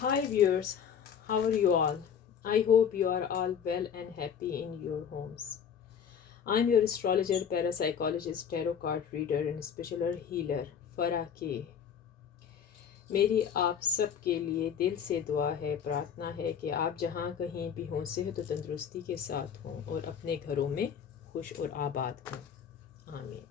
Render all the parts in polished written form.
Hi viewers, how are you all? I hope you are all well and happy in your homes. I'm your astrologer, parapsychologist, tarot card reader and spiritual healer Farah K. मेरी आप सब के लिए दिल से दुआ है, प्रार्थना है कि आप जहाँ कहीं भी हों सेहत और तंदुरुस्ती के साथ हों और अपने घरों में खुश और आबाद हों। आमीन।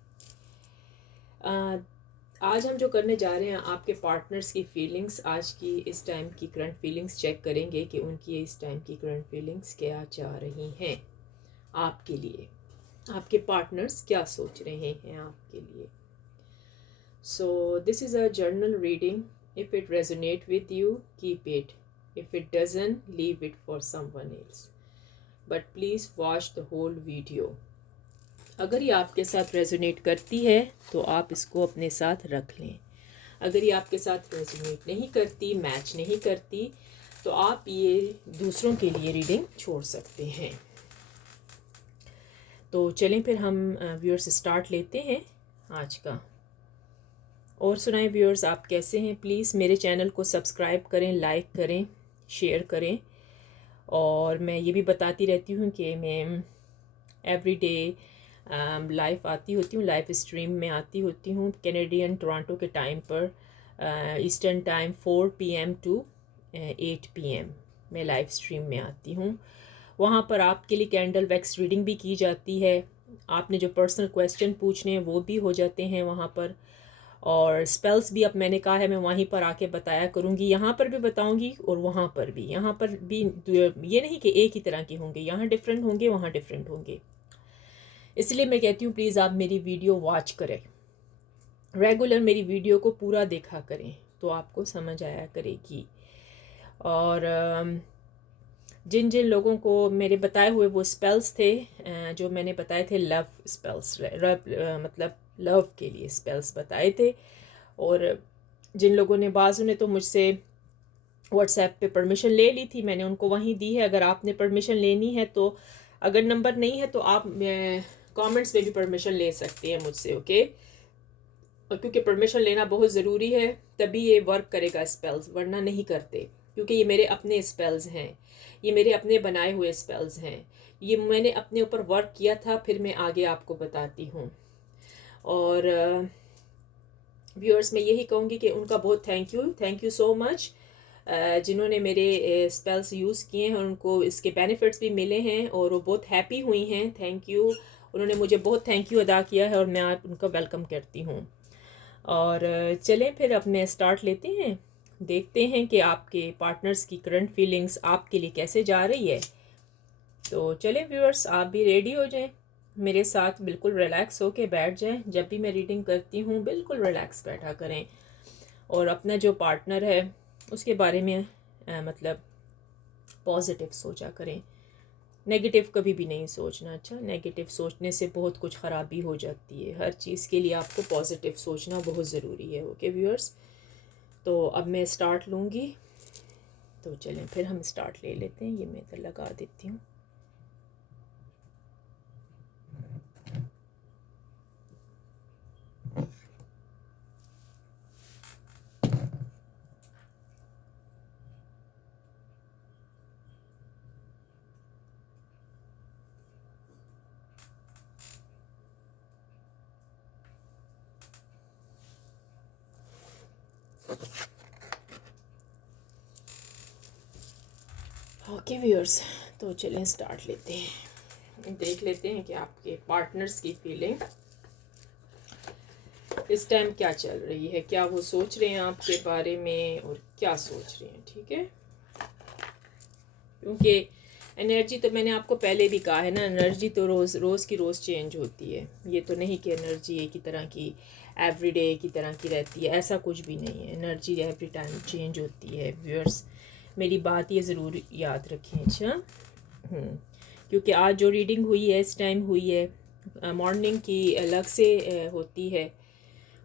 आज हम जो करने जा रहे हैं आपके पार्टनर्स की फीलिंग्स, आज की इस टाइम की करंट फीलिंग्स चेक करेंगे कि उनकी इस टाइम की करंट फीलिंग्स क्या चाह रही हैं आपके लिए, आपके पार्टनर्स क्या सोच रहे हैं आपके लिए। So this is a journal reading. If it resonate with you keep it, if it doesn't leave it for someone else, but please watch the whole video. अगर ये आपके साथ रेजोनेट करती है तो आप इसको अपने साथ रख लें। अगर ये आपके साथ रेजोनेट नहीं करती, मैच नहीं करती, तो आप ये दूसरों के लिए रीडिंग छोड़ सकते हैं। तो चलें फिर हम व्यूअर्स स्टार्ट लेते हैं आज का। और सुनाएं व्यूअर्स, आप कैसे हैं? प्लीज़ मेरे चैनल को सब्सक्राइब करें, लाइक करें, शेयर करें। और मैं ये भी बताती रहती हूँ कि मैं एवरी डे लाइव आती होती हूँ, लाइव स्ट्रीम में आती होती हूँ कैनेडियन टोरंटो के टाइम पर, eastern time 4 PM to 8 PM मैं लाइव स्ट्रीम में आती हूँ। वहाँ पर आपके लिए कैंडल वैक्स रीडिंग भी की जाती है। आपने जो पर्सनल क्वेश्चन पूछने हैं वो भी हो जाते हैं वहाँ पर। और स्पेल्स भी अब मैंने कहा है मैं वहीं पर आके बताया करूँगी, यहाँ पर भी बताऊँगी और वहाँ पर भी। यहाँ पर भी ये नहीं कि एक ही तरह के होंगे, यहाँ डिफरेंट होंगे, वहाँ डिफरेंट होंगे। इसलिए मैं कहती हूँ प्लीज़ आप मेरी वीडियो वॉच करें, रेगुलर मेरी वीडियो को पूरा देखा करें तो आपको समझ आया करेगी। और जिन जिन लोगों को मेरे बताए हुए वो स्पेल्स थे, जो मैंने बताए थे लव स्पेल्स, मतलब लव के लिए स्पेल्स बताए थे। और जिन लोगों ने, बाज़ों ने तो मुझसे व्हाट्सएप पे परमिशन ले ली थी, मैंने उनको वहीं दी है। अगर आपने परमिशन लेनी है तो, अगर नंबर नहीं है तो आप कमेंट्स में भी परमिशन ले सकते हैं मुझसे, ओके। और क्योंकि परमिशन लेना बहुत ज़रूरी है, तभी ये वर्क करेगा स्पेल्स, वरना नहीं करते। क्योंकि ये मेरे अपने स्पेल्स हैं, ये मेरे अपने बनाए हुए स्पेल्स हैं, ये मैंने अपने ऊपर वर्क किया था, फिर मैं आगे आपको बताती हूँ। और व्यूअर्स मैं यही कहूँगी कि उनका बहुत थैंक यू सो मच, जिन्होंने मेरे स्पेल्स यूज़ किए हैं, उनको इसके बेनिफिट्स भी मिले हैं और वो बहुत हैप्पी हुई हैं। थैंक यू, उन्होंने मुझे बहुत थैंक यू अदा किया है और मैं आप उनका वेलकम करती हूँ। और चलें फिर अपने स्टार्ट लेते हैं, देखते हैं कि आपके पार्टनर्स की करंट फीलिंग्स आपके लिए कैसे जा रही है। तो चलें व्यूअर्स, आप भी रेडी हो जाएं, मेरे साथ बिल्कुल रिलैक्स होके बैठ जाएं। जब भी मैं रीडिंग करती हूँ बिल्कुल रिलैक्स बैठा करें और अपना जो पार्टनर है उसके बारे में मतलब पॉजिटिव सोचा करें, नेगेटिव कभी भी नहीं सोचना। अच्छा, नेगेटिव सोचने से बहुत कुछ ख़राबी हो जाती है। हर चीज़ के लिए आपको पॉजिटिव सोचना बहुत ज़रूरी है, ओके व्यूअर्स। तो अब मैं स्टार्ट लूँगी, तो चलें फिर हम स्टार्ट ले लेते हैं। ये मैं इधर लगा देती हूँ। ओके व्यूअर्स, तो चलें स्टार्ट लेते हैं, देख लेते हैं कि आपके पार्टनर्स की फीलिंग इस टाइम क्या चल रही है, क्या वो सोच रहे हैं आपके बारे में और क्या सोच रहे हैं, ठीक है। क्योंकि एनर्जी तो मैंने आपको पहले भी कहा है ना, एनर्जी तो रोज़ की रोज़ चेंज होती है। ये तो नहीं कि एनर्जी एक ही तरह की एवरीडे की तरह की रहती है, ऐसा कुछ भी नहीं है। एनर्जी एवरी टाइम चेंज होती है व्यूअर्स, मेरी बात ये ज़रूर याद रखें। अच्छा, क्योंकि आज जो रीडिंग हुई है इस टाइम हुई है, मॉर्निंग की अलग से होती है,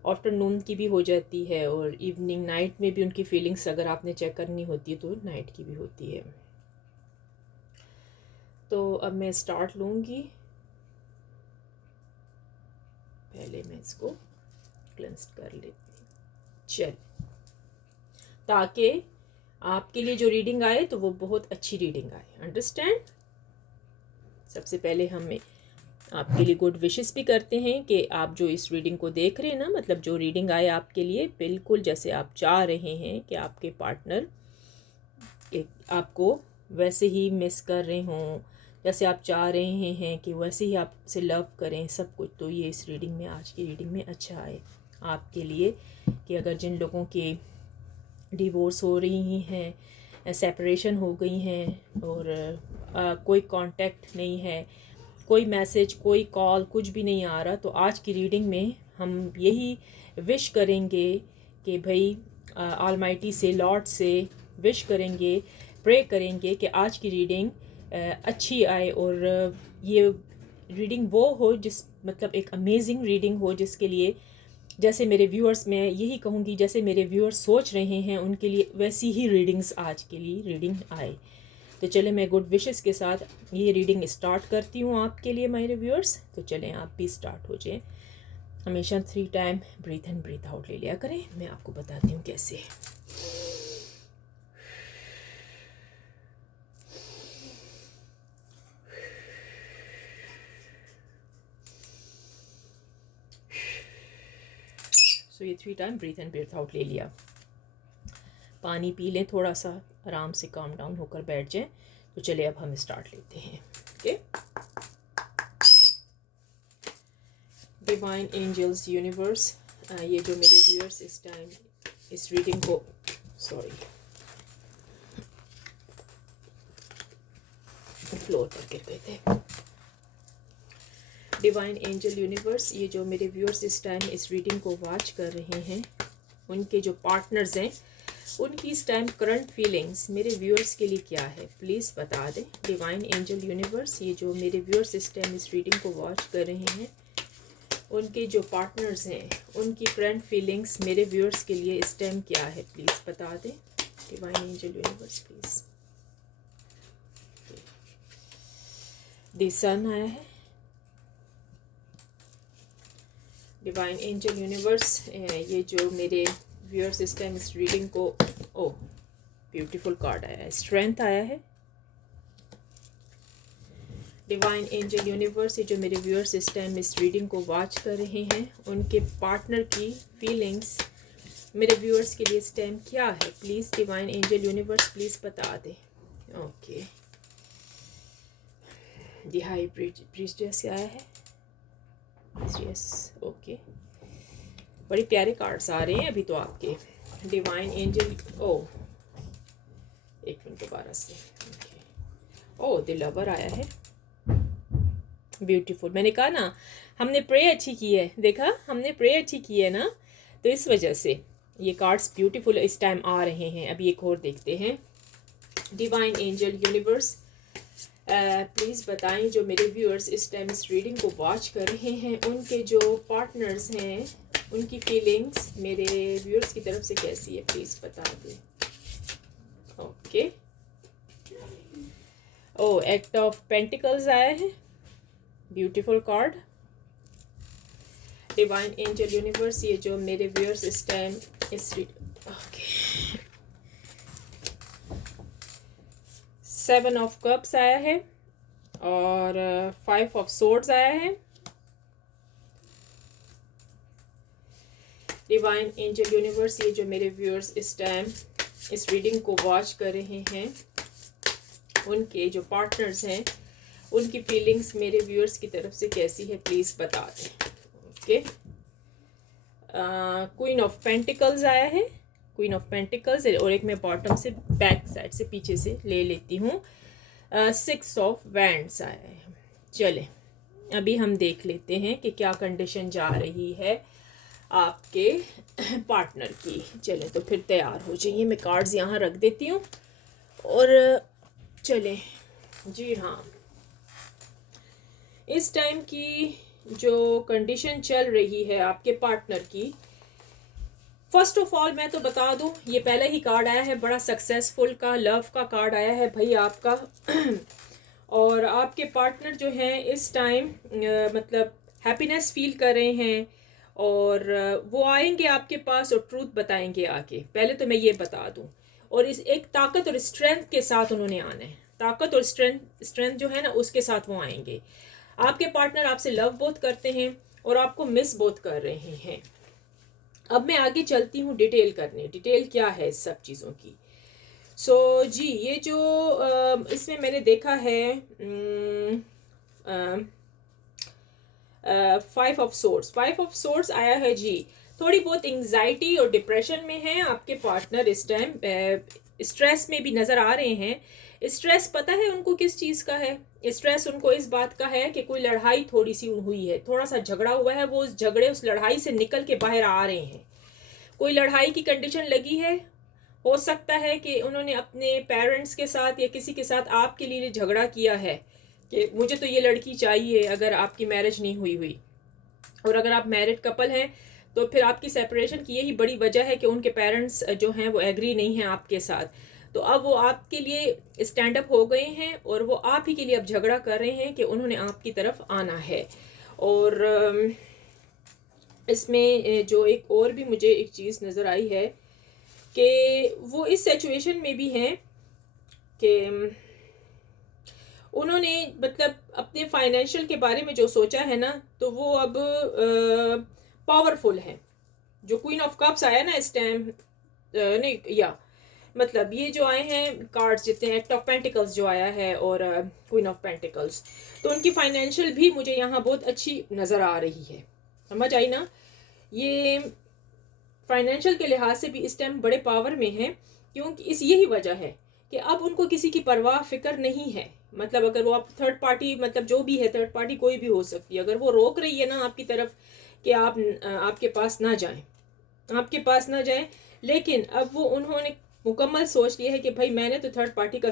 आफ्टरनून की भी हो जाती है और इवनिंग नाइट में भी उनकी फीलिंग्स अगर आपने चेक करनी होती है तो नाइट की भी होती है। तो अब मैं स्टार्ट लूँगी, पहले मैं इसको क्लेंस कर लेती हूँ, चल, ताकि आपके लिए जो रीडिंग आए तो वो बहुत अच्छी रीडिंग आए, अंडरस्टैंड। सबसे पहले हमें आपके लिए गुड विशेस भी करते हैं कि आप जो इस रीडिंग को देख रहे हैं ना, मतलब जो रीडिंग आए आपके लिए बिल्कुल जैसे आप चाह रहे हैं कि आपके पार्टनर आपको वैसे ही मिस कर रहे हों, जैसे आप चाह रहे हैं कि वैसे ही आपसे लव करें सब कुछ। तो ये इस रीडिंग में, आज की रीडिंग में अच्छा आए आपके लिए कि अगर जिन लोगों के डिवोर्स हो रही हैं, सेपरेशन हो गई हैं और कोई कांटेक्ट नहीं है, कोई मैसेज, कोई कॉल, कुछ भी नहीं आ रहा, तो आज की रीडिंग में हम यही विश करेंगे कि भाई ऑलमाइटी से, लॉर्ड से विश करेंगे, प्रे करेंगे कि आज की रीडिंग अच्छी आए और ये रीडिंग वो हो जिस मतलब एक अमेजिंग रीडिंग हो जिसके लिए, जैसे मेरे व्यूअर्स, मैं यही कहूँगी जैसे मेरे व्यूअर्स सोच रहे हैं उनके लिए वैसी ही रीडिंग्स आज के लिए रीडिंग आए। तो चले मैं गुड विशेस के साथ ये रीडिंग स्टार्ट करती हूँ आपके लिए मेरे व्यूअर्स। तो चलें आप भी स्टार्ट हो जाएं। हमेशा 3 टाइम ब्रीथ इन ब्रीथ आउट ले लिया करें। मैं आपको बताती हूँ कैसे। सो ये 3 टाइम ब्रीथ इन ब्रीथ आउट ले लिया। पानी पी लें थोड़ा सा, आराम से काम डाउन होकर बैठ जाएं। तो चलिए अब हम स्टार्ट लेते हैं। ओके। डिवाइन एंजल्स यूनिवर्स, ये जो मेरे व्यूअर्स इस टाइम इस रीडिंग को, सॉरी फ्लोर पर गिर गए थे। डिवाइन एंजल यूनिवर्स, ये जो मेरे व्यूअर्स इस टाइम इस रीडिंग को वॉच कर रहे हैं, उनके जो पार्टनर्स हैं उनकी इस टाइम करंट फीलिंग्स मेरे व्यूअर्स के लिए क्या है, प्लीज़ बता दें। डिवाइन एंजल यूनिवर्स, ये जो मेरे व्यूअर्स इस टाइम इस रीडिंग को वॉच कर रहे हैं, उनके जो पार्टनर्स हैं उनकी करंट फीलिंग्स मेरे व्यूअर्स के लिए इस टाइम क्या है, प्लीज़ बता दें। Divine angel universe please. The sun आया है। डिवाइन एंजल यूनिवर्स, ये जो मेरे व्यूअर्स इस टाइम इस रीडिंग को, ओ ब्यूटीफुल कार्ड आया है, स्ट्रेंथ आया है। डिवाइन एंजल यूनिवर्स, ये जो मेरे व्यूअर्स इस टाइम इस रीडिंग को वॉच कर रहे हैं, उनके पार्टनर की फीलिंग्स मेरे व्यूअर्स के लिए इस टाइम क्या है, please divine angel universe please बता दें। ओके, द हाई प्रीस्टेस आया है। यस, ओके, बड़े प्यारे कार्ड्स आ रहे हैं अभी तो आपके। डिवाइन एंजल, ओ एक मिनट दोबारा से, ओ द लवर आया है। ब्यूटीफुल, मैंने कहा ना हमने प्रे अच्छी की है, देखा हमने प्रे अच्छी की है ना, तो इस वजह से ये कार्ड्स ब्यूटीफुल इस टाइम आ रहे हैं। अभी एक और देखते हैं। डिवाइन एंजल यूनिवर्स, प्लीज़ बताएं जो मेरे व्यूअर्स इस टाइम इस रीडिंग को वॉच कर रहे हैं, उनके जो पार्टनर्स हैं उनकी फीलिंग्स मेरे व्यूअर्स की तरफ से कैसी है, प्लीज़ बता दें। Okay, oh act of pentacles आया है, beautiful card. Divine angel universe, ये जो मेरे व्यूअर्स इस टाइम इस ओके, 7 ऑफ कप्स आया है और 5 ऑफ सोर्ड्स आया है। डिवाइन एंजल यूनिवर्स, ये जो मेरे व्यूअर्स इस टाइम इस रीडिंग को वॉच कर रहे हैं, उनके जो पार्टनर्स हैं उनकी फीलिंग्स मेरे व्यूअर्स की तरफ से कैसी है, प्लीज़ बता दें। ओके, क्वीन ऑफ पेंटिकल्स आया है, क्वीन ऑफ पेंटिकल्स, और एक मैं बॉटम से बैक साइड से पीछे से ले लेती हूँ। 6 ऑफ वैंड्स आया है। चले अभी हम देख लेते हैं कि क्या कंडीशन जा रही है आपके पार्टनर की। चले तो फिर तैयार हो जाइए, मैं कार्ड्स यहाँ रख देती हूँ और चलें। जी हाँ, इस टाइम की जो कंडीशन चल रही है आपके पार्टनर की, फर्स्ट ऑफ ऑल मैं तो बता दूं, ये पहले ही कार्ड आया है, बड़ा सक्सेसफुल का लव का कार्ड आया है भाई आपका। और आपके पार्टनर जो हैं इस टाइम मतलब हैप्पीनेस फील कर रहे हैं और वो आएंगे आपके पास और ट्रूथ बताएंगे आके, पहले तो मैं ये बता दूं। और इस एक ताकत और स्ट्रेंथ के साथ उन्होंने आना है। ताकत और स्ट्रेंथ जो है ना, उसके साथ वो आएंगे। आपके पार्टनर आपसे लव बहुत करते हैं और आपको मिस बहुत कर रहे हैं। अब मैं आगे चलती हूँ डिटेल करने, डिटेल क्या है इस सब चीज़ों की। जी, ये जो इसमें मैंने देखा है 5 ऑफ सोर्स आया है जी। थोड़ी बहुत एंग्जाइटी और डिप्रेशन में है आपके पार्टनर इस टाइम, स्ट्रेस में भी नज़र आ रहे हैं। स्ट्रेस पता है उनको किस चीज़ का है? स्ट्रेस उनको इस बात का है कि कोई लड़ाई थोड़ी सी हुई है, थोड़ा सा झगड़ा हुआ है, वो उस झगड़े उस लड़ाई से निकल के बाहर आ रहे हैं। कोई लड़ाई की कंडीशन लगी है, हो सकता है कि उन्होंने अपने पेरेंट्स के साथ या किसी के साथ आपके लिए झगड़ा किया है कि मुझे तो ये लड़की चाहिए, अगर आपकी मैरिज नहीं हुई। और अगर आप मैरिड कपल हैं तो फिर आपकी सेपरेशन की यही बड़ी वजह है कि उनके पेरेंट्स जो हैं वो एग्री नहीं हैं आपके साथ। तो अब वो आपके लिए स्टैंड अप हो गए हैं और वो आप ही के लिए अब झगड़ा कर रहे हैं कि उन्होंने आपकी तरफ आना है। और इसमें जो एक और भी मुझे एक चीज़ नज़र आई है कि वो इस सिचुएशन में भी हैं कि उन्होंने मतलब अपने फाइनेंशियल के बारे में जो सोचा है ना, तो वो अब पावरफुल है। जो क्वीन ऑफ कप्स आया ना इस टाइम, नहीं या मतलब ये जो आए हैं कार्ड्स जितने, एक्ट ऑफ पेंटिकल्स जो आया है और क्वीन ऑफ पेंटिकल्स, तो उनकी फाइनेंशियल भी मुझे यहाँ बहुत अच्छी नज़र आ रही है। समझ आई ना? ये फाइनेंशियल के लिहाज से भी इस टाइम बड़े पावर में है, क्योंकि इस यही वजह है कि अब उनको किसी की परवाह फिक्र नहीं है। मतलब अगर वो आप थर्ड पार्टी, मतलब जो भी है थर्ड पार्टी कोई भी हो सकती है, अगर वो रोक रही है ना आपकी तरफ कि आप आपके पास ना जाएं, आपके पास ना जाएं, लेकिन अब वो उन्होंने मुकम्मल सोच लिया है कि भाई मैंने तो थर्ड पार्टी का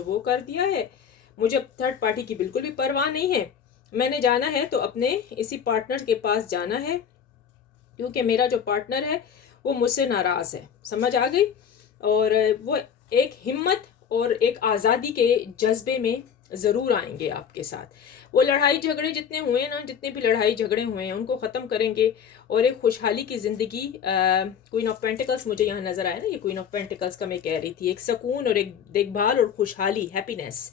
वो कर दिया है, मुझे अब थर्ड पार्टी की बिल्कुल भी परवाह नहीं है। मैंने जाना है तो अपने इसी पार्टनर के पास जाना है, क्योंकि मेरा जो पार्टनर है वो मुझसे नाराज़ है। समझ आ गई? और वो एक हिम्मत और एक आज़ादी के जज्बे में ज़रूर आएंगे आपके साथ। वो लड़ाई झगड़े जितने हुए हैं ना, जितने भी लड़ाई झगड़े हुए हैं उनको ख़त्म करेंगे और एक खुशहाली की ज़िंदगी। क्वीन ऑफ पेंटिकल्स मुझे यहाँ नज़र आया ना, ये क्वीन ऑफ पेंटिकल्स का मैं कह रही थी, एक सुकून और एक देखभाल और खुशहाली, हैप्पीनेस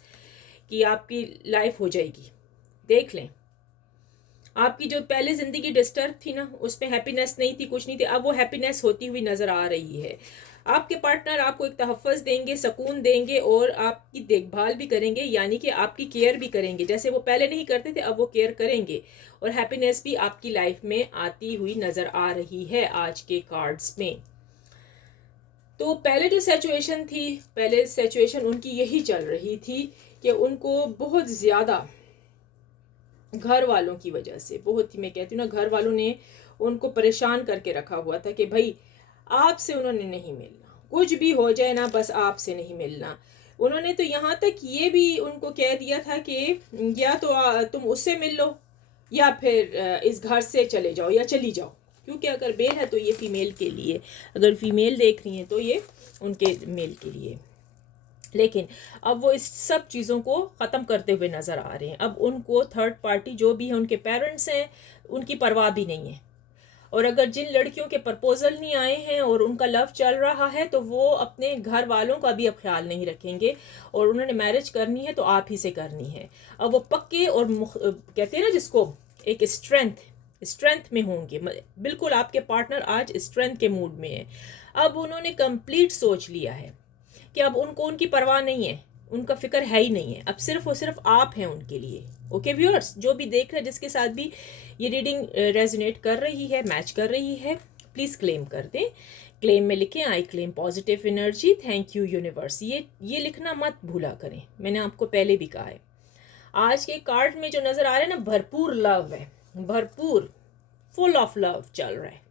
की आपकी लाइफ हो जाएगी। देख लें, आपकी जो पहले ज़िंदगी डिस्टर्ब थी ना, उसमें हैप्पीनेस नहीं थी, कुछ नहीं थी, अब वो हैप्पीनेस होती हुई नज़र आ रही है। आपके पार्टनर आपको एक तहफ़्फ़ुज़ देंगे, सुकून देंगे और आपकी देखभाल भी करेंगे, यानी कि आपकी केयर भी करेंगे। जैसे वो पहले नहीं करते थे, अब वो केयर करेंगे और हैप्पीनेस भी आपकी लाइफ में आती हुई नज़र आ रही है आज के कार्ड्स में। तो पहले जो सिचुएशन थी, पहले सिचुएशन उनकी यही चल रही थी कि उनको बहुत ज़्यादा घर वालों की वजह से, बहुत ही, मैं कहती हूँ ना, घर वालों ने उनको परेशान करके रखा हुआ था कि भाई आपसे उन्होंने नहीं मिलना, कुछ भी हो जाए ना, बस आपसे नहीं मिलना। उन्होंने तो यहाँ तक ये भी उनको कह दिया था कि या तो तुम उससे मिल लो या फिर इस घर से चले जाओ या चली जाओ, क्योंकि अगर मेल है तो ये फीमेल के लिए, अगर फीमेल देख रही हैं तो ये उनके मेल के लिए। लेकिन अब वो इस सब चीज़ों को ख़त्म करते हुए नज़र आ रहे हैं। अब उनको थर्ड पार्टी जो भी है, उनके पेरेंट्स हैं, उनकी परवाह भी नहीं है। और अगर जिन लड़कियों के प्रपोजल नहीं आए हैं और उनका लव चल रहा है, तो वो अपने घर वालों का भी अब ख्याल नहीं रखेंगे और उन्होंने मैरिज करनी है तो आप ही से करनी है। अब वो पक्के और कहते हैं ना जिसको, एक स्ट्रेंथ में होंगे। बिल्कुल आपके पार्टनर आज स्ट्रेंथ के मूड में है। अब उन्होंने कंप्लीट सोच लिया है कि अब उनको उनकी परवाह नहीं है, उनका फिक्र है ही नहीं है, अब सिर्फ और सिर्फ आप हैं उनके लिए। ओके व्यूअर्स, जो भी देख रहे हैं, जिसके साथ भी ये रीडिंग रेजोनेट कर रही है, मैच कर रही है, प्लीज़ क्लेम कर दें। क्लेम में लिखें I claim positive energy, thank you universe. ये लिखना मत भूला करें, मैंने आपको पहले भी कहा है। आज के कार्ड में जो नज़र आ रहा है ना, भरपूर लव है, भरपूर फुल ऑफ लव चल रहा है।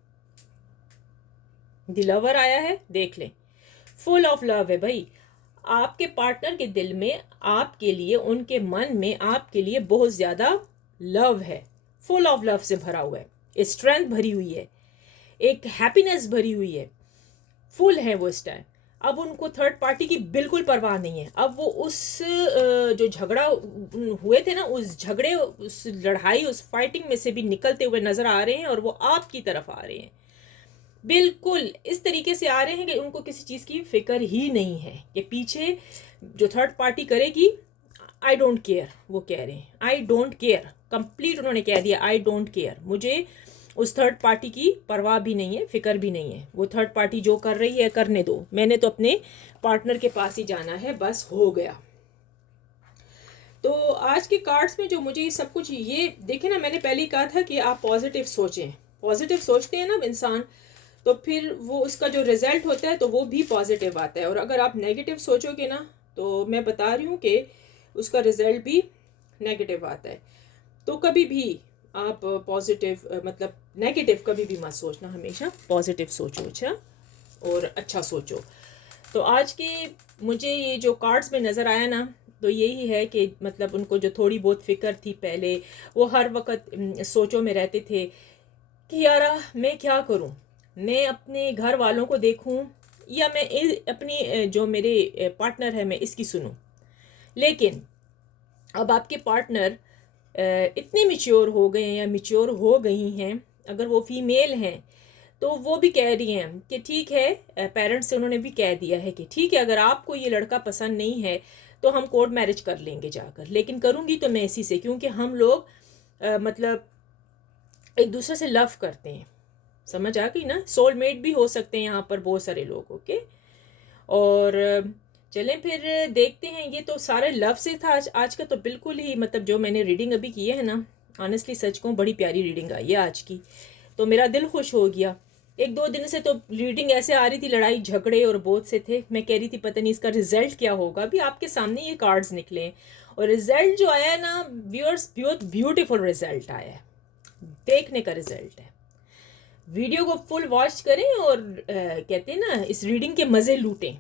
द लवर आया है, देख लें, फुल ऑफ लव है भाई। आपके पार्टनर के दिल में आपके लिए, उनके मन में आपके लिए बहुत ज़्यादा लव है, फुल ऑफ लव से भरा हुआ है, स्ट्रेंथ भरी हुई है, एक हैप्पीनेस भरी हुई है, फुल है वो इस टाइम। अब उनको थर्ड पार्टी की बिल्कुल परवाह नहीं है। अब वो उस जो झगड़ा हुए थे ना, उस झगड़े, उस लड़ाई, उस फाइटिंग में से भी निकलते हुए नज़र आ रहे हैं और वो आपकी तरफ आ रहे हैं। बिल्कुल इस तरीके से आ रहे हैं कि उनको किसी चीज़ की फिक्र ही नहीं है कि पीछे जो थर्ड पार्टी करेगी। आई डोंट केयर, वो कह रहे हैं आई डोंट केयर, कंप्लीट उन्होंने कह दिया आई डोंट केयर, मुझे उस थर्ड पार्टी की परवाह भी नहीं है, फिक्र भी नहीं है। वो थर्ड पार्टी जो कर रही है करने दो, मैंने तो अपने पार्टनर के पास ही जाना है, बस हो गया। तो आज के कार्ड्स में जो मुझे ये सब कुछ ये देखे ना, मैंने पहले ही कहा था कि आप पॉजिटिव सोचें, पॉजिटिव सोचते हैं ना इंसान, तो फिर वो उसका जो रिजल्ट होता है तो वो भी पॉजिटिव आता है। और अगर आप नेगेटिव सोचोगे ना, तो मैं बता रही हूँ कि उसका रिजल्ट भी नेगेटिव आता है। तो कभी भी आप पॉजिटिव मतलब नेगेटिव कभी भी मत सोचना, हमेशा पॉजिटिव सोचो, अच्छा और अच्छा सोचो। तो आज के मुझे ये जो कार्ड्स में नज़र आया ना, तो यही है कि मतलब उनको जो थोड़ी बहुत फिक्र थी पहले, वो हर वक्त सोचों में रहते थे कि यार मैं क्या करूं, मैं अपने घर वालों को देखूं या मैं अपनी जो मेरे पार्टनर है मैं इसकी सुनूं। लेकिन अब आपके पार्टनर इतने मिच्योर हो गए हैं या मिच्योर हो गई हैं, अगर वो फीमेल हैं तो वो भी कह रही हैं कि ठीक है, पेरेंट्स से उन्होंने भी कह दिया है कि ठीक है, अगर आपको ये लड़का पसंद नहीं है तो हम कोर्ट मैरिज कर लेंगे जाकर, लेकिन करूँगी तो मैं इसी से, क्योंकि हम लोग मतलब एक दूसरे से लव करते हैं। समझ आ गई ना, सोलमेट भी हो सकते हैं यहाँ पर बहुत सारे लोग। ओके, और चलें फिर देखते हैं। ये तो सारे लव से था आज का, तो बिल्कुल ही मतलब जो मैंने रीडिंग अभी की है ना, ऑनेस्टली सच कहूँ बड़ी प्यारी रीडिंग आई है आज की, तो मेरा दिल खुश हो गया। एक दो दिन से तो रीडिंग ऐसे आ रही थी, लड़ाई झगड़े और बहुत से थे, मैं कह रही थी पता नहीं इसका रिजल्ट क्या होगा। अभी आपके सामने ये कार्ड्स निकले और रिजल्ट जो आया है ना व्यूअर्स, बहुत ब्यूटीफुल रिजल्ट आया है, देखने का रिजल्ट है। वीडियो को फुल वॉच करें और कहते हैं ना इस रीडिंग के मज़े लूटें,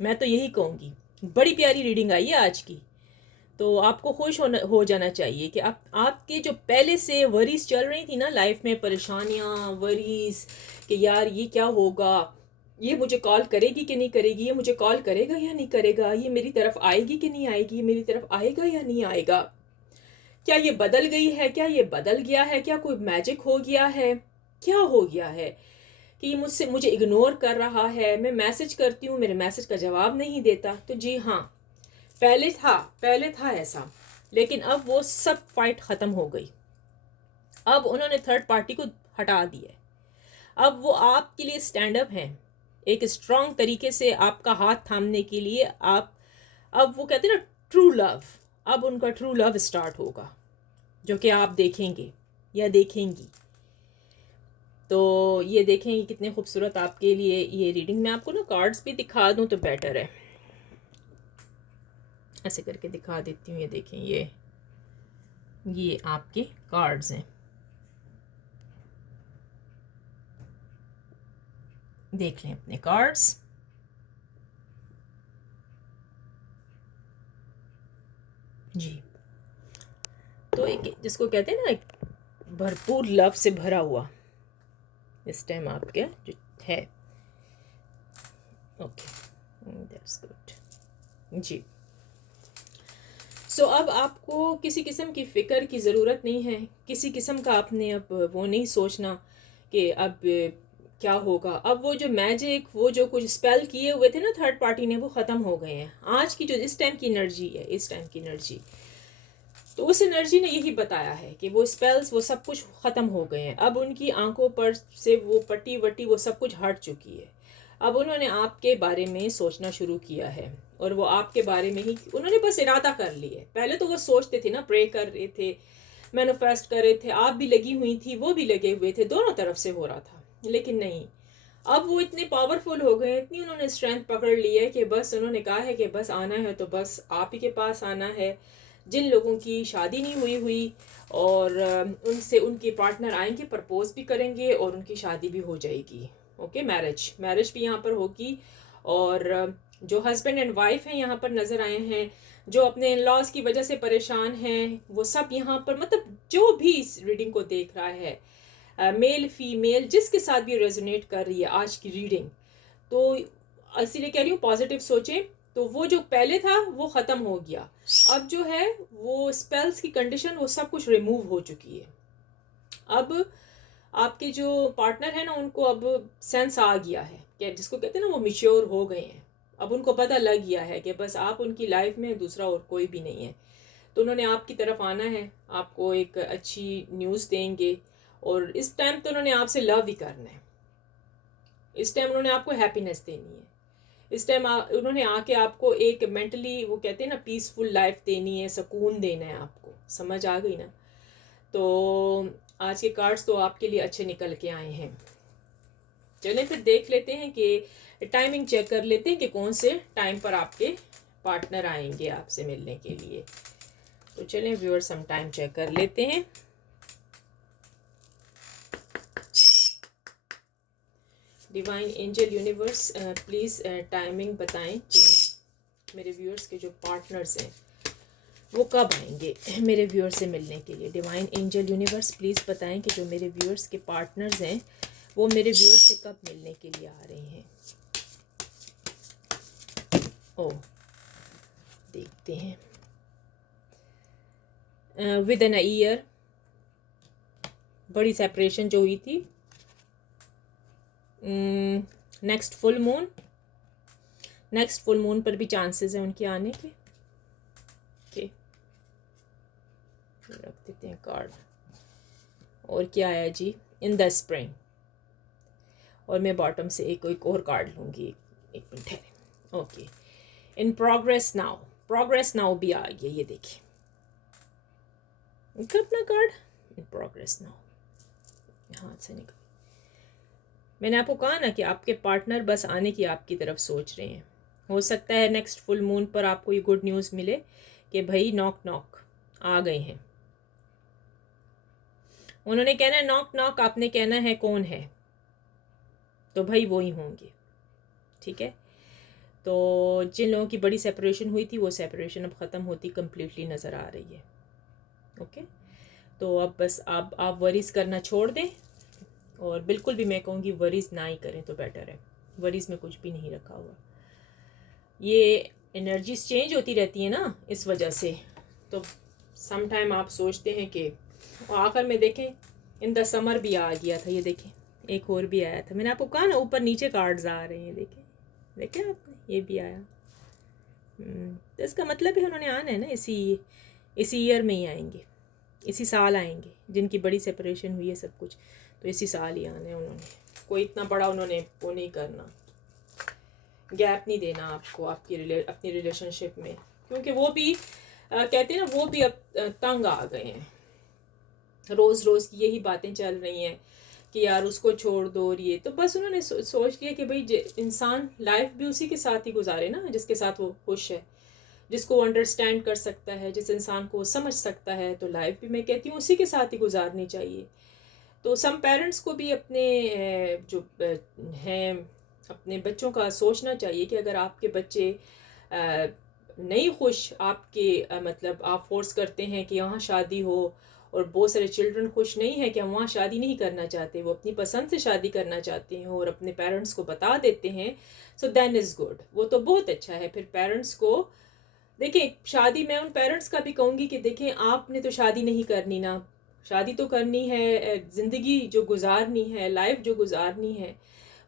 मैं तो यही कहूँगी। बड़ी प्यारी रीडिंग आई है आज की, तो आपको खुश हो जाना चाहिए कि आपके जो पहले से वरीज चल रही थी ना लाइफ में, परेशानियाँ वरीज कि यार ये क्या होगा, ये मुझे कॉल करेगी कि नहीं करेगी, ये मुझे कॉल करेगा या नहीं करेगा, ये मेरी तरफ आएगी कि नहीं आएगी, ये मेरी तरफ आएगा या नहीं आएगा, क्या ये बदल गई है, क्या ये बदल गया है, क्या कोई मैजिक हो गया है, क्या हो गया है कि ये मुझे इग्नोर कर रहा है, मैं मैसेज करती हूँ मेरे मैसेज का जवाब नहीं देता। तो जी हाँ, पहले था ऐसा, लेकिन अब वो सब फाइट ख़त्म हो गई। अब उन्होंने थर्ड पार्टी को हटा दिया, अब वो आपके लिए स्टैंड अप हैं एक स्ट्रॉन्ग तरीके से, आपका हाथ थामने के लिए। आप अब वो कहते हैं ना ट्रू लव, अब उनका ट्रू लव स्टार्ट होगा, जो कि आप देखेंगे या देखेंगी। तो ये देखें ये कितने खूबसूरत आपके लिए ये रीडिंग। मैं आपको ना कार्ड्स भी दिखा दूँ तो बेटर है, ऐसे करके दिखा देती हूँ। ये देखें, ये आपके कार्ड्स हैं, देख लें अपने कार्ड्स। जी, तो एक जिसको कहते हैं ना भरपूर लव से भरा हुआ इस टाइम आपके जो है। ओके, दैट्स गुड जी। सो अब आपको किसी किस्म की फ़िक्र की ज़रूरत नहीं है, किसी किस्म का आपने अब वो नहीं सोचना कि अब क्या होगा। अब वो जो मैजिक, वो जो कुछ स्पेल किए हुए थे ना थर्ड पार्टी ने, वो ख़त्म हो गए हैं। आज की जो इस टाइम की एनर्जी है, इस टाइम की एनर्जी, तो उस एनर्जी ने यही बताया है कि वो स्पेल्स वो सब कुछ ख़त्म हो गए हैं। अब उनकी आंखों पर से वो पट्टी वट्टी वो सब कुछ हट चुकी है। अब उन्होंने आपके बारे में सोचना शुरू किया है, और वो आपके बारे में ही उन्होंने बस इरादा कर लिया है। पहले तो वो सोचते थे ना, प्रे कर रहे थे, मैनिफेस्ट कर रहे थे, आप भी लगी हुई थी, वो भी लगे हुए थे, दोनों तरफ से हो रहा था। लेकिन नहीं, अब वो इतने पावरफुल हो गए, इतनी उन्होंने स्ट्रेंथ पकड़ ली है कि बस उन्होंने कहा है कि बस आना है तो बस आप ही के पास आना है। जिन लोगों की शादी नहीं हुई और उनसे उनके पार्टनर आएंगे, प्रपोज भी करेंगे और उनकी शादी भी हो जाएगी। ओके, मैरिज भी यहाँ पर होगी। और जो हस्बैंड एंड वाइफ हैं यहाँ पर नज़र आए हैं, जो अपने इन लॉज की वजह से परेशान हैं, वो सब यहाँ पर मतलब जो भी इस रीडिंग को देख रहा है, मेल फीमेल जिसके साथ भी रेजोनेट कर रही है आज की रीडिंग, तो इसीलिए कह रही हूँ पॉजिटिव सोचें। तो वो जो पहले था वो ख़त्म हो गया, अब जो है वो स्पेल्स की कंडीशन वो सब कुछ रिमूव हो चुकी है। अब आपके जो पार्टनर है ना उनको अब सेंस आ गया है कि जिसको कहते हैं ना वो मैच्योर हो गए हैं। अब उनको पता लग गया है कि बस आप उनकी लाइफ में, दूसरा और कोई भी नहीं है। तो उन्होंने आपकी तरफ आना है, आपको एक अच्छी न्यूज़ देंगे। और इस टाइम तो उन्होंने आपसे लव ही करना है। इस टाइम उन्होंने आपको हैप्पीनेस देनी है। इस टाइम उन्होंने आके आपको एक मेंटली, वो कहते हैं ना, पीसफुल लाइफ देनी है, सुकून देना है आपको। समझ आ गई ना? तो आज के कार्ड्स तो आपके लिए अच्छे निकल के आए हैं। चलें फिर देख लेते हैं कि टाइमिंग चेक कर लेते हैं कि कौन से टाइम पर आपके पार्टनर आएंगे आपसे मिलने के लिए। तो चलें व्यूअर्स, हम टाइम चेक कर लेते हैं। Divine angel universe, please timing बताएं कि मेरे व्यूअर्स के जो पार्टनर्स हैं वो कब आएंगे मेरे व्यूअर्स से मिलने के लिए। डिवाइन एंजल यूनिवर्स, प्लीज़ बताएं कि जो मेरे व्यूअर्स के पार्टनर्स हैं वो मेरे व्यूअर्स से कब मिलने के लिए आ रहे हैं। ओ देखते हैं। विद एन ईयर, बड़ी सेपरेशन जो हुई थी। Next full moon, next full moon पर भी चांसेस हैं उनके आने के। ओके, रख देते हैं कार्ड। और क्या आया जी? In the spring. और मैं बॉटम से एक और कार्ड लूँगी। एक मिनट है। Okay, in progress now. Progress now भी आ गया, ये देखिए अपना कार्ड। इन प्रोग्रेस नाउ हाथ से निकल। मैंने आपको कहा ना कि आपके पार्टनर बस आने की आपकी तरफ सोच रहे हैं। हो सकता है नेक्स्ट फुल मून पर आपको ये गुड न्यूज़ मिले कि भाई नॉक नॉक आ गए हैं। उन्होंने कहना है नॉक नॉक, आपने कहना है कौन है, तो भाई वो ही होंगे। ठीक है, तो जिन लोगों की बड़ी सेपरेशन हुई थी वो सेपरेशन अब ख़त्म होती कम्प्लीटली नज़र आ रही है। ओके, तो अब बस आप वरीज़ करना छोड़ दें। और बिल्कुल भी मैं कहूँगी वरीज़ ना ही करें तो बेटर है। वरीज़ में कुछ भी नहीं रखा हुआ। ये एनर्जीज चेंज होती रहती है ना, इस वजह से। तो सम टाइम आप सोचते हैं कि आखिर में देखें इन द समर भी आ गया था। ये देखें एक और भी आया था। मैंने आपको कहा ना ऊपर नीचे कार्ड्स आ रहे हैं। देखें देखें आपने, ये भी आया। तो इसका मतलब है उन्होंने आना है ना, इसी ईयर में ही आएंगे, इसी साल आएंगे। जिनकी बड़ी सेपरेशन हुई है सब कुछ, तो इसी साल ही आना है उन्होंने। कोई इतना बड़ा उन्होंने वो नहीं करना, गैप नहीं देना आपको अपनी रिलेशनशिप में। क्योंकि वो भी कहते हैं ना, वो भी अब तंग आ गए हैं। रोज़ रोज़ की यही बातें चल रही हैं कि यार उसको छोड़ दो। और ये तो बस उन्होंने सोच लिया कि भाई इंसान लाइफ भी उसी के साथ ही गुजारे ना जिसके साथ वो खुश है, जिसको वो अंडरस्टैंड कर सकता है, जिस इंसान को वो समझ सकता है। तो लाइफ भी मैं कहती हूँ उसी के साथ ही गुजारनी चाहिए। तो सम पेरेंट्स को भी अपने जो हैं अपने बच्चों का सोचना चाहिए कि अगर आपके बच्चे नहीं खुश, आपके मतलब आप फोर्स करते हैं कि यहाँ शादी हो, और बहुत सारे चिल्ड्रन खुश नहीं है कि हम वहाँ शादी नहीं करना चाहते, वो अपनी पसंद से शादी करना चाहते हैं और अपने पेरेंट्स को बता देते हैं, सो दैन इज़ गुड। वो तो बहुत अच्छा है। फिर पेरेंट्स को देखिए, शादी मैं उन पेरेंट्स का भी कहूँगी कि देखें आपने तो शादी नहीं करनी ना, शादी तो करनी है, ज़िंदगी जो गुजारनी है, लाइफ जो गुजारनी है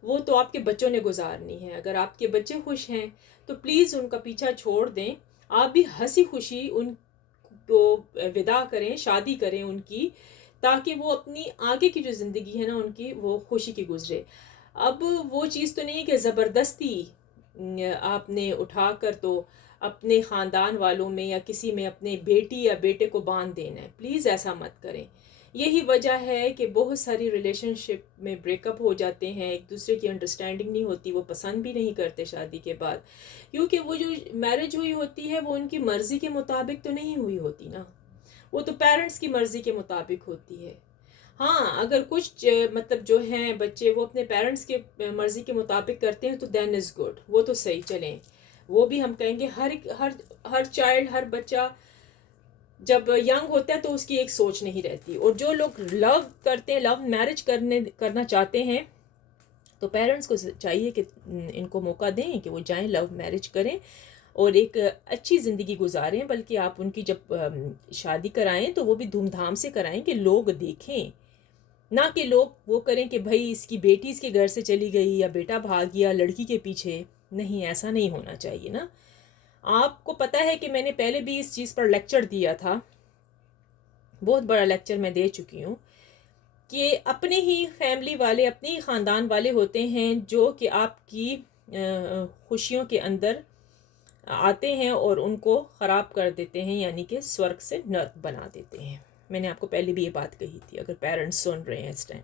वो तो आपके बच्चों ने गुजारनी है। अगर आपके बच्चे खुश हैं तो प्लीज़ उनका पीछा छोड़ दें। आप भी हंसी खुशी उनको विदा करें, शादी करें उनकी, ताकि वो अपनी आगे की जो ज़िंदगी है ना उनकी, वो खुशी की गुजरे। अब वो चीज़ तो नहीं है कि ज़बरदस्ती आपने उठा कर तो अपने ख़ानदान वालों में या किसी में अपने बेटी या बेटे को बांध देना है। प्लीज़ ऐसा मत करें। यही वजह है कि बहुत सारी रिलेशनशिप में ब्रेकअप हो जाते हैं, एक दूसरे की अंडरस्टैंडिंग नहीं होती, वो पसंद भी नहीं करते शादी के बाद। क्योंकि वो जो मैरिज हुई होती है वो उनकी मर्ज़ी के मुताबिक तो नहीं हुई होती ना, वो तो पेरेंट्स की मर्ज़ी के मुताबिक होती है। हाँ, अगर कुछ मतलब जो हैं बच्चे वो अपने पेरेंट्स के मर्ज़ी के मुताबिक करते हैं तो देन इज़ गुड, वो तो सही चलें। वो भी हम कहेंगे हर चाइल्ड, हर बच्चा जब यंग होता है तो उसकी एक सोच नहीं रहती। और जो लोग लव करते हैं, लव मैरिज करना चाहते हैं, तो पेरेंट्स को चाहिए कि इनको मौका दें कि वो जाएं, लव मैरिज करें और एक अच्छी ज़िंदगी गुजारें। बल्कि आप उनकी जब शादी कराएं तो वो भी धूमधाम से कराएं कि लोग देखें, ना कि लोग वो करें कि भाई इसकी बेटी इसके घर से चली गई या बेटा भाग गया लड़की के पीछे। नहीं, ऐसा नहीं होना चाहिए ना। आपको पता है कि मैंने पहले भी इस चीज़ पर लेक्चर दिया था, बहुत बड़ा लेक्चर मैं दे चुकी हूँ, कि अपने ही फैमिली वाले, अपने ही ख़ानदान वाले होते हैं जो कि आपकी खुशियों के अंदर आते हैं और उनको ख़राब कर देते हैं, यानी कि स्वर्ग से नर्क बना देते हैं। मैंने आपको पहले भी ये बात कही थी, अगर पेरेंट्स सुन रहे हैं इस टाइम।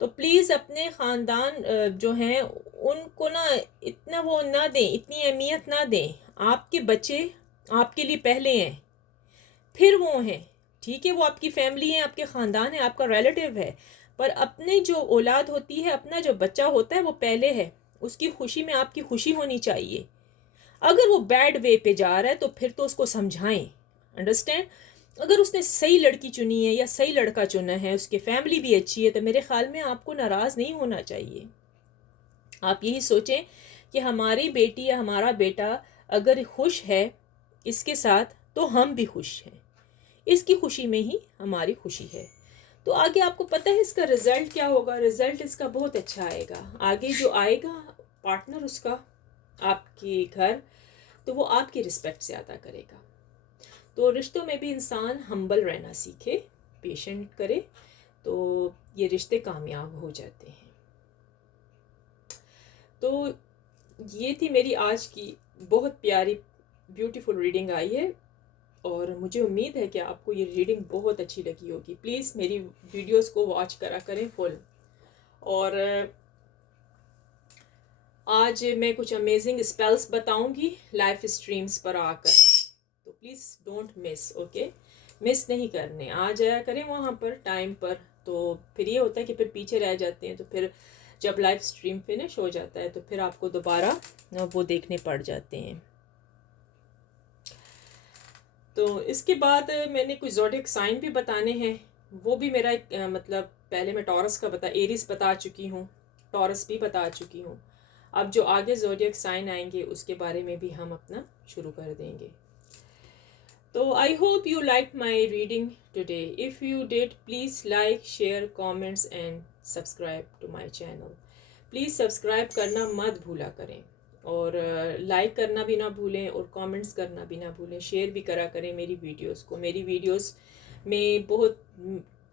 तो प्लीज़ अपने ख़ानदान जो हैं उनको ना इतना वो ना दें, इतनी अहमियत ना दें। आपके बच्चे आपके लिए पहले हैं, फिर वो हैं। ठीक है, वो आपकी फैमिली है, आपके ख़ानदान है, आपका रिलेटिव है, पर अपने जो औलाद होती है, अपना जो बच्चा होता है वो पहले है। उसकी खुशी में आपकी खुशी होनी चाहिए। अगर वो बैड वे पे जा रहा है तो फिर तो उसको समझाएं, अंडरस्टैंड। अगर उसने सही लड़की चुनी है या सही लड़का चुना है, उसकी फैमिली भी अच्छी है, तो मेरे ख्याल में आपको नाराज़ नहीं होना चाहिए। आप यही सोचें कि हमारी बेटी या हमारा बेटा अगर खुश है इसके साथ तो हम भी खुश हैं, इसकी खुशी में ही हमारी खुशी है। तो आगे आपको पता है इसका रिज़ल्ट क्या होगा। रिज़ल्ट इसका बहुत अच्छा आएगा। आगे जो आएगा पार्टनर उसका आपके घर, तो वो आपकी रिस्पेक्ट ज़्यादा करेगा। तो रिश्तों में भी इंसान हम्बल रहना सीखे, पेशेंट करे, तो ये रिश्ते कामयाब हो जाते हैं। तो ये थी मेरी आज की बहुत प्यारी ब्यूटीफुल रीडिंग आई है, और मुझे उम्मीद है कि आपको ये रीडिंग बहुत अच्छी लगी होगी। प्लीज़ मेरी वीडियोस को वॉच करा करें फुल। और आज मैं कुछ अमेजिंग स्पेल्स बताऊंगी लाइफ स्ट्रीम्स पर आकर, तो please don't miss, okay. Miss नहीं करने, आ जाया करें वहाँ पर टाइम पर। तो फिर ये होता है कि फिर पीछे रह जाते हैं, तो फिर जब लाइव स्ट्रीम फिनिश हो जाता है तो फिर आपको दोबारा वो देखने पड़ जाते हैं। तो इसके बाद मैंने कुछ ज़ोडिएक साइन भी बताने हैं। वो भी मेरा एक मतलब पहले मैं टॉरस का एरीज बता चुकी हूँ, टॉरस भी बता चुकी हूँ। अब जो आगे ज़ोडिएक साइन आएंगे उसके बारे में भी हम अपना शुरू कर देंगे। तो I hope you like my reading today. If you did please like, share, comments and subscribe to my channel. Please subscribe करना मत भूला करें, और लाइक करना भी ना भूलें, और कमेंट्स करना भी ना भूलें। शेयर भी करा करें मेरी वीडियोस को। मेरी वीडियोस में बहुत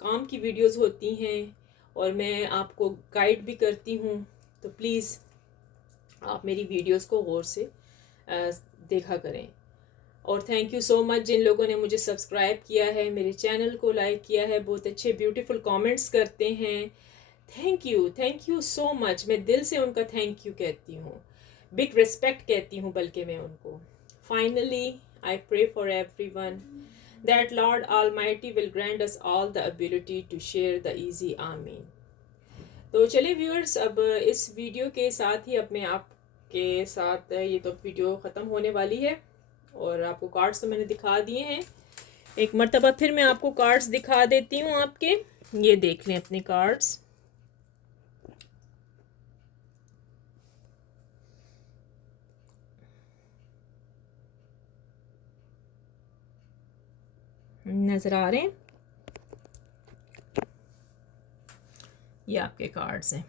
काम की वीडियोस होती हैं, और मैं आपको गाइड भी करती हूँ। तो प्लीज़ आप मेरी वीडियोस को गौर से देखा करें। और थैंक यू सो मच जिन लोगों ने मुझे सब्सक्राइब किया है, मेरे चैनल को लाइक किया है, बहुत अच्छे ब्यूटीफुल कमेंट्स करते हैं। Thank you so much. मैं दिल से उनका थैंक यू कहती हूँ, बिग रिस्पेक्ट कहती हूँ बल्कि मैं उनको। Finally I pray for everyone that lord almighty will grant us all the ability to share the easy. आमीन। तो चलिए व्यूअर्स, अब इस वीडियो के साथ ही अपने आप के साथ ये तो वीडियो ख़त्म होने वाली है, और आपको कार्ड्स तो मैंने दिखा दिए हैं। एक मर्तबा फिर मैं आपको कार्ड्स दिखा देती हूँ आपके। ये देख लें अपने कार्ड्स। नज़र आ रहे हैं, ये आपके कार्ड्स हैं।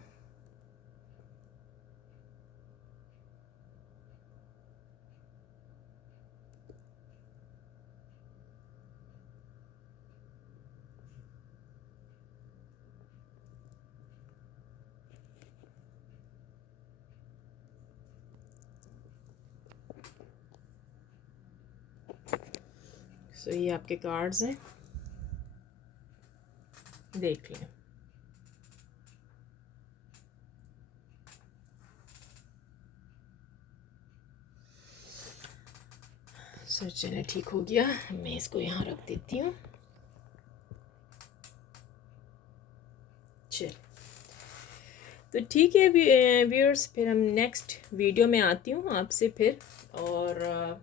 सो ये आपके कार्ड्स हैं, देख लें। सो चलिए ठीक हो गया, मैं इसको यहाँ रख देती हूँ। चल तो ठीक है व्यूअर्स, फिर हम नेक्स्ट वीडियो में आती हूँ आपसे फिर, और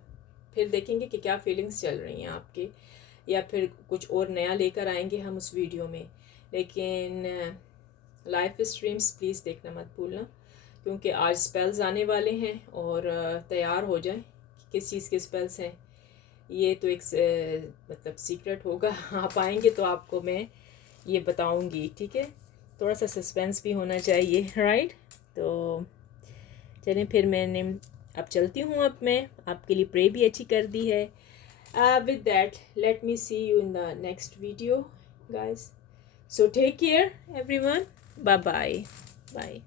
फिर देखेंगे कि क्या फीलिंग्स चल रही हैं आपके, या फिर कुछ और नया लेकर आएंगे हम उस वीडियो में। लेकिन लाइफ स्ट्रीम्स प्लीज़ देखना मत भूलना, क्योंकि आज स्पेल्स आने वाले हैं, और तैयार हो जाएं कि किस चीज़ के स्पेल्स हैं। ये तो एक मतलब सीक्रेट होगा। आप आएंगे तो आपको मैं ये बताऊंगी, ठीक है। थोड़ा सा सस्पेंस भी होना चाहिए, राइट। तो चलें फिर, मैंने अब चलती हूँ, अब मैं आपके लिए प्रे भी अच्छी कर दी है। With that let me see you in the next video guys. So take care everyone. Bye bye. Bye.